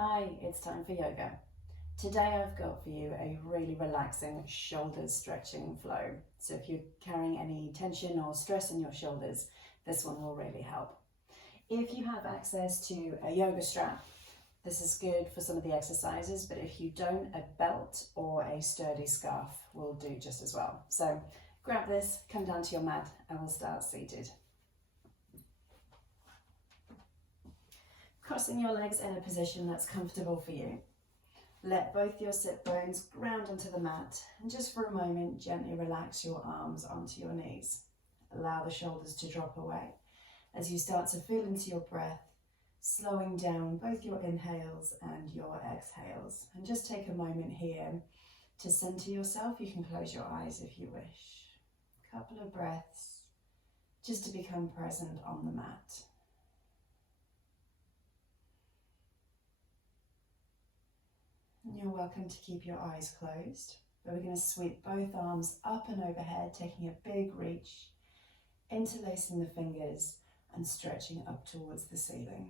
Hi, it's time for yoga. Today I've got for you a really relaxing shoulders stretching flow. So if you're carrying any tension or stress in your shoulders, this one will really help. If you have access to a yoga strap, this is good for some of the exercises, but if you don't, a belt or a sturdy scarf will do just as well. So grab this, come down to your mat, and we'll start seated. Crossing your legs in a position that's comfortable for you. Let both your sit bones ground onto the mat, and just for a moment, gently relax your arms onto your knees. Allow the shoulders to drop away as you start to feel into your breath, slowing down both your inhales and your exhales. And just take a moment here to center yourself. You can close your eyes if you wish. A couple of breaths just to become present on the mat. You're welcome to keep your eyes closed, but we're going to sweep both arms up and overhead, taking a big reach, interlacing the fingers and stretching up towards the ceiling.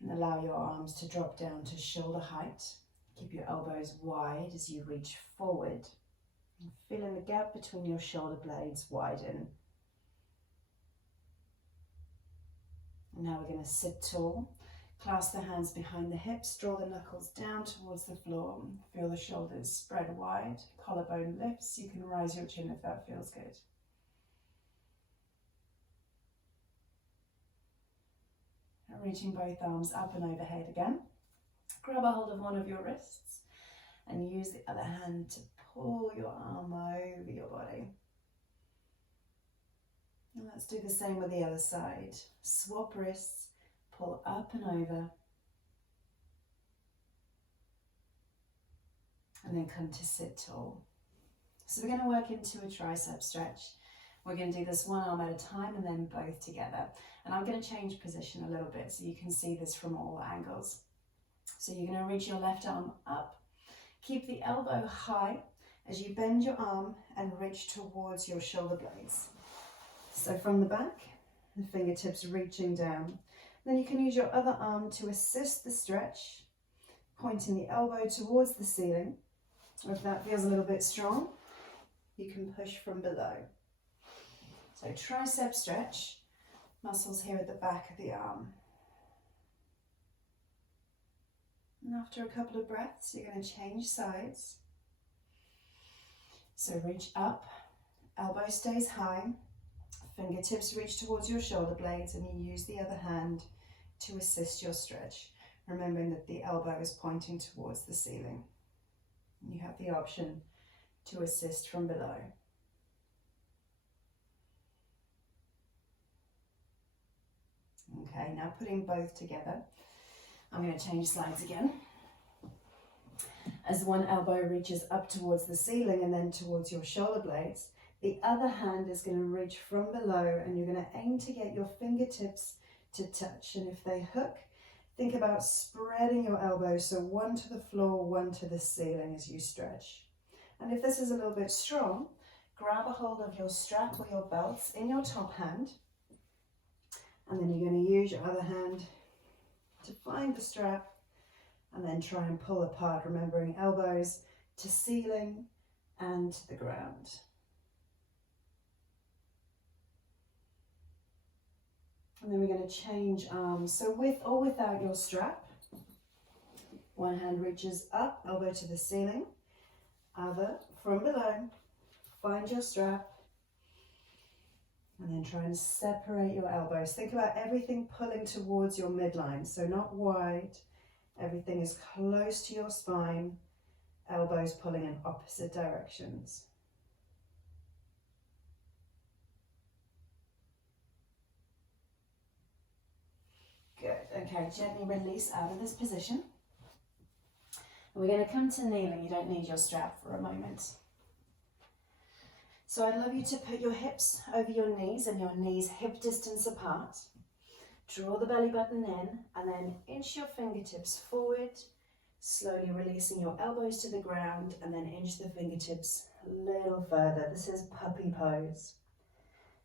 And allow your arms to drop down to shoulder height. Keep your elbows wide as you reach forward. And feeling the gap between your shoulder blades widen. And now we're going to sit tall. Clasp the hands behind the hips, draw the knuckles down towards the floor. Feel the shoulders spread wide, collarbone lifts. You can rise your chin if that feels good. And reaching both arms up and overhead again. Grab a hold of one of your wrists and use the other hand to pull your arm over your body. And let's do the same with the other side. Swap wrists. Pull up and over, and then come to sit tall. So we're going to work into a tricep stretch. We're going to do this one arm at a time and then both together. And I'm going to change position a little bit so you can see this from all angles. So you're going to reach your left arm up. Keep the elbow high as you bend your arm and reach towards your shoulder blades. So from the back, the fingertips reaching down. Then you can use your other arm to assist the stretch, pointing the elbow towards the ceiling. Or if that feels a little bit strong, you can push from below. So tricep stretch, muscles here at the back of the arm. And after a couple of breaths, you're going to change sides. So reach up, elbow stays high. Fingertips reach towards your shoulder blades and you use the other hand to assist your stretch, remembering that the elbow is pointing towards the ceiling. You have the option to assist from below. Okay, now putting both together, I'm going to change sides again. As one elbow reaches up towards the ceiling and then towards your shoulder blades, the other hand is going to reach from below and you're going to aim to get your fingertips to touch. And if they hook, think about spreading your elbows, so one to the floor, one to the ceiling as you stretch. And if this is a little bit strong, grab a hold of your strap or your belts in your top hand. And then you're going to use your other hand to find the strap and then try and pull apart, remembering elbows to ceiling and to the ground. And then we're going to change arms. So with or without your strap, one hand reaches up, elbow to the ceiling, other from below, find your strap, and then try and separate your elbows. Think about everything pulling towards your midline, so not wide, everything is close to your spine, elbows pulling in opposite directions. Good, okay, gently release out of this position. And we're going to come to kneeling. You don't need your strap for a moment. So I'd love you to put your hips over your knees and your knees hip distance apart. Draw the belly button in and then inch your fingertips forward, slowly releasing your elbows to the ground and then inch the fingertips a little further. This is puppy pose.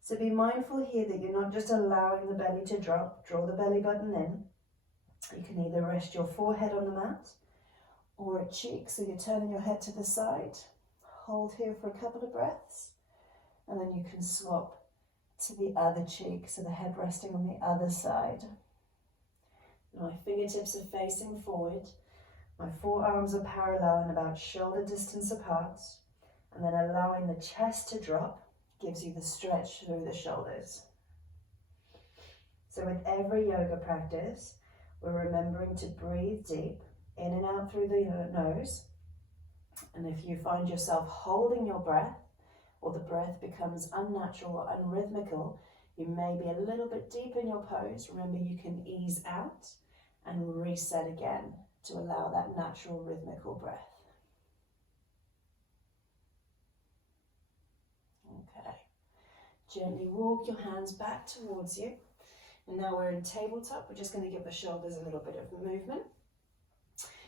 So be mindful here that you're not just allowing the belly to drop. Draw the belly button in. You can either rest your forehead on the mat or a cheek, so you're turning your head to the side. Hold here for a couple of breaths, and then you can swap to the other cheek, so the head resting on the other side. My fingertips are facing forward. My forearms are parallel and about shoulder distance apart, and then allowing the chest to drop gives you the stretch through the shoulders. So with every yoga practice, we're remembering to breathe deep, in and out through the nose. And if you find yourself holding your breath, or the breath becomes unnatural or unrhythmical, you may be a little bit deep in your pose. Remember, you can ease out and reset again to allow that natural rhythmical breath. Okay. Gently walk your hands back towards you. And now we're in tabletop. We're just going to give the shoulders a little bit of movement.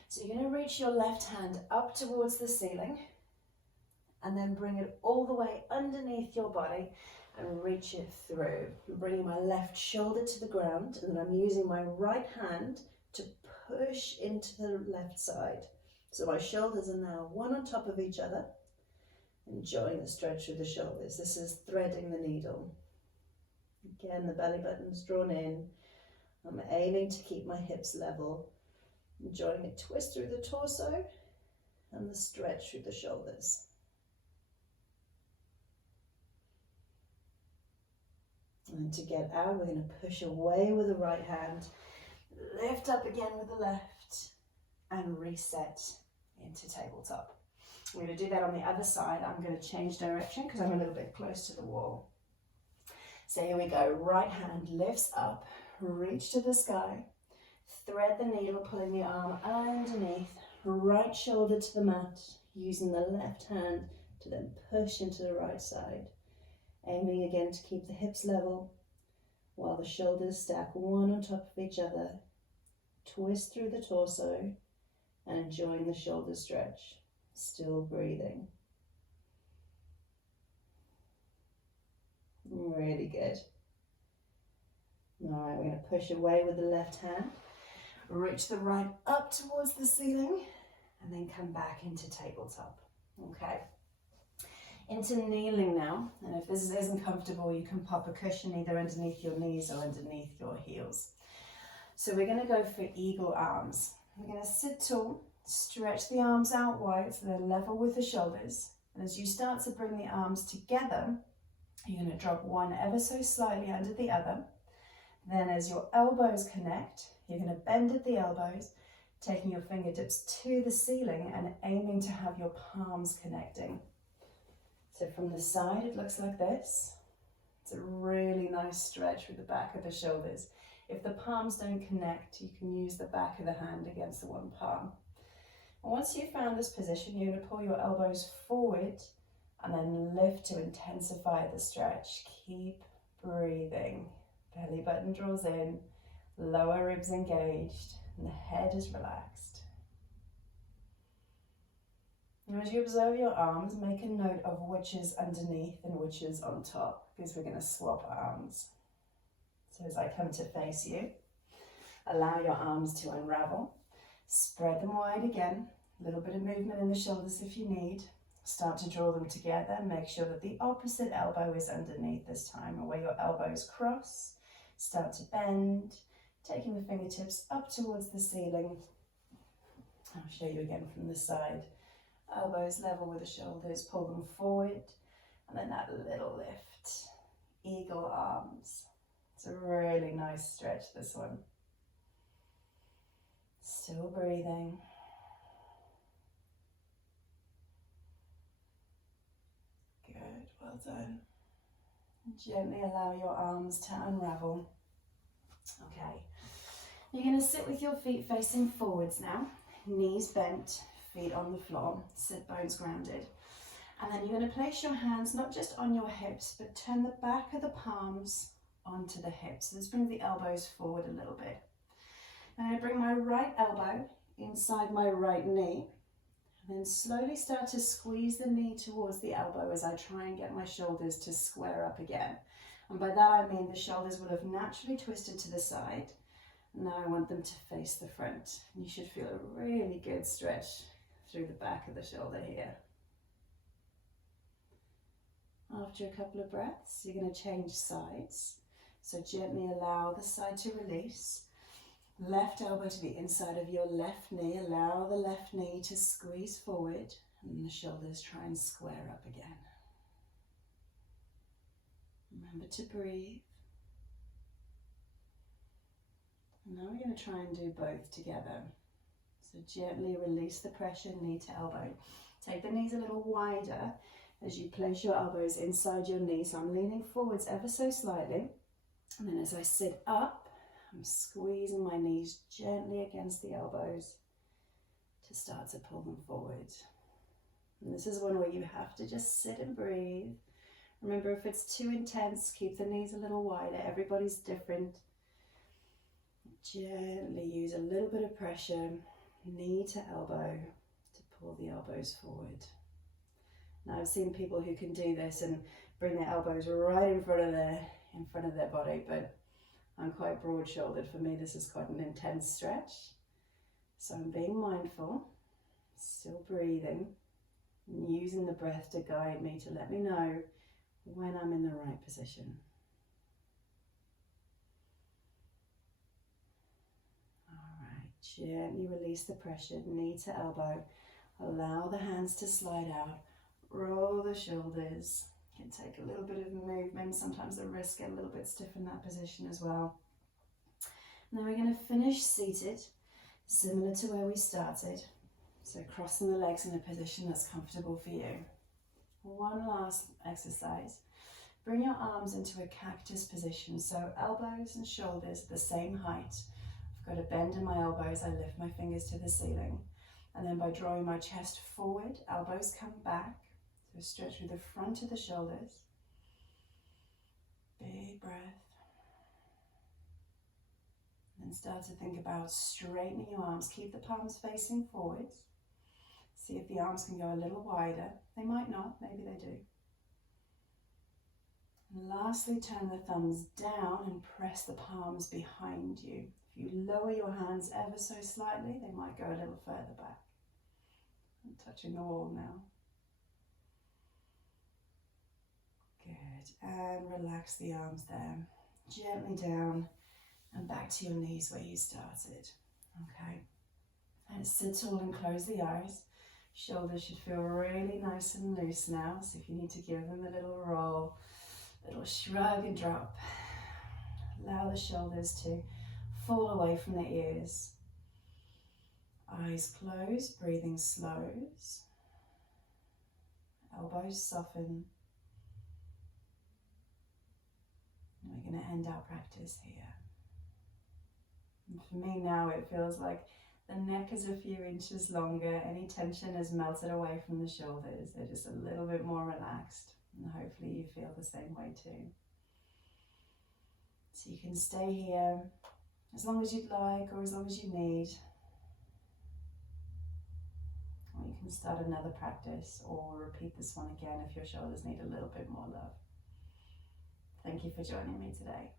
So you're going to reach your left hand up towards the ceiling and then bring it all the way underneath your body and reach it through. I'm bringing my left shoulder to the ground, and then I'm using my right hand to push into the left side. So my shoulders are now one on top of each other, enjoying the stretch through the shoulders. This is threading the needle. Again, the belly button's drawn in. I'm aiming to keep my hips level, enjoying a twist through the torso and the stretch through the shoulders. And to get out, we're going to push away with the right hand, lift up again with the left, and reset into tabletop. We're going to do that on the other side. I'm going to change direction because I'm a little bit close to the wall. So here we go. Right hand lifts up, reach to the sky, thread the needle, pulling the arm underneath, right shoulder to the mat, using the left hand to then push into the right side. Aiming again to keep the hips level while the shoulders stack one on top of each other. Twist through the torso and enjoying the shoulder stretch. Still breathing. Really good. All right, we're going to push away with the left hand. Reach the right up towards the ceiling and then come back into tabletop. Okay. Into kneeling now, and if this isn't comfortable, you can pop a cushion either underneath your knees or underneath your heels. So we're going to go for eagle arms. We're going to sit tall, stretch the arms out wide so they're level with the shoulders. And as you start to bring the arms together, you're going to drop one ever so slightly under the other. Then as your elbows connect, you're going to bend at the elbows, taking your fingertips to the ceiling and aiming to have your palms connecting. So from the side, it looks like this. It's a really nice stretch with the back of the shoulders. If the palms don't connect, you can use the back of the hand against the one palm. And once you've found this position, you're going to pull your elbows forward and then lift to intensify the stretch. Keep breathing. Belly button draws in, lower ribs engaged, and the head is relaxed. And as you observe your arms, make a note of which is underneath and which is on top, because we're going to swap arms. So as I come to face you, allow your arms to unravel. Spread them wide again. A little bit of movement in the shoulders if you need. Start to draw them together. Make sure that the opposite elbow is underneath this time, and where your elbows cross, start to bend, taking the fingertips up towards the ceiling. I'll show you again from the side. Elbows level with the shoulders, pull them forward, and then that little lift. Eagle arms. It's a really nice stretch, this one. Still breathing. Good, well done. Gently allow your arms to unravel. Okay, you're going to sit with your feet facing forwards now, knees bent, feet on the floor, sit bones grounded. And then you're going to place your hands not just on your hips, but turn the back of the palms onto the hips. So let's bring the elbows forward a little bit. I'm going to bring my right elbow inside my right knee, and then slowly start to squeeze the knee towards the elbow as I try and get my shoulders to square up again. And by that I mean the shoulders will have naturally twisted to the side. Now I want them to face the front. You should feel a really good stretch through the back of the shoulder here. After a couple of breaths, you're going to change sides. So gently allow the side to release. Left elbow to the inside of your left knee. Allow the left knee to squeeze forward and the shoulders try and square up again. Remember to breathe. And now we're going to try and do both together. So gently release the pressure, knee to elbow. Take the knees a little wider as you place your elbows inside your knees. So I'm leaning forwards ever so slightly. And then as I sit up, I'm squeezing my knees gently against the elbows to start to pull them forward. And this is one where you have to just sit and breathe. Remember, if it's too intense, keep the knees a little wider. Everybody's different. Gently use a little bit of pressure, knee to elbow, to pull the elbows forward. Now I've seen people who can do this and bring their elbows right in front of their body, but I'm quite broad-shouldered. For me, this is quite an intense stretch. So I'm being mindful, still breathing, and using the breath to guide me, to let me know when I'm in the right position. Gently release the pressure, knee to elbow. Allow the hands to slide out. Roll the shoulders. You can take a little bit of movement. Sometimes the wrists get a little bit stiff in that position as well. Now we're going to finish seated, similar to where we started. So crossing the legs in a position that's comfortable for you. One last exercise. Bring your arms into a cactus position. So elbows and shoulders the same height. I've got a bend in my elbows, I lift my fingers to the ceiling. And then by drawing my chest forward, elbows come back. So stretch through the front of the shoulders. Big breath. And then start to think about straightening your arms. Keep the palms facing forwards. See if the arms can go a little wider. They might not, maybe they do. And lastly, turn the thumbs down and press the palms behind you. If you lower your hands ever so slightly, they might go a little further back. I'm touching the wall now. Good. And relax the arms there. Gently down and back to your knees where you started. Okay. And sit tall and close the eyes. Shoulders should feel really nice and loose now. So if you need to give them a little roll, little shrug and drop. Allow the shoulders to fall away from the ears. Eyes closed, breathing slows. Elbows soften. And we're going to end our practice here. And for me now, it feels like the neck is a few inches longer. Any tension is melted away from the shoulders. They're just a little bit more relaxed. And hopefully you feel the same way too. So you can stay here as long as you'd like or as long as you need. Or you can start another practice or repeat this one again if your shoulders need a little bit more love. Thank you for joining me today.